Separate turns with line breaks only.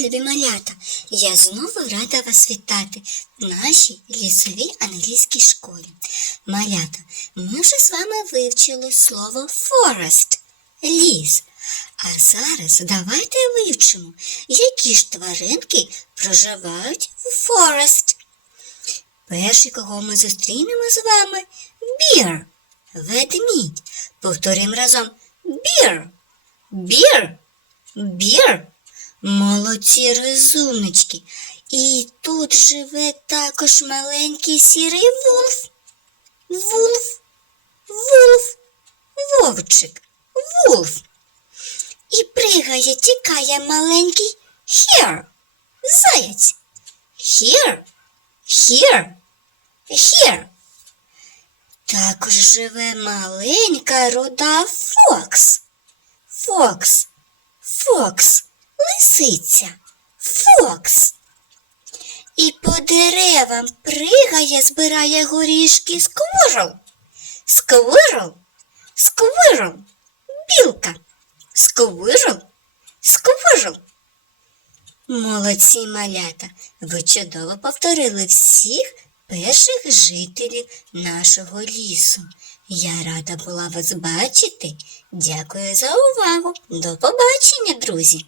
любі малята! Я знову рада вас вітати в нашій лісовій англійській школі. Малята, ми вже з вами вивчили слово forest – ліс. А зараз давайте вивчимо, які ж тваринки проживають в forest. Перший, кого ми зустрінемо з вами bear – ведмідь. Повторюємо разом bear, bear, bear. Молодці розумнички. І тут живе також маленький сірий вулф. Вулф, вулф, вовчик, вулф. І пригає, тікає маленький хер, заяць. Хер, хер, хер. Також живе маленька руда Фокс. Фокс, Фокс, лисиця, Фокс. І по деревам пригає, збирає горішки сквирл. Сквирл, сквирл, білка, сквирл, сквирл. Молодці малята, ви чудово повторили всіх перших жителів нашого лісу. Я рада була вас бачити. Дякую за увагу. До побачення, друзі!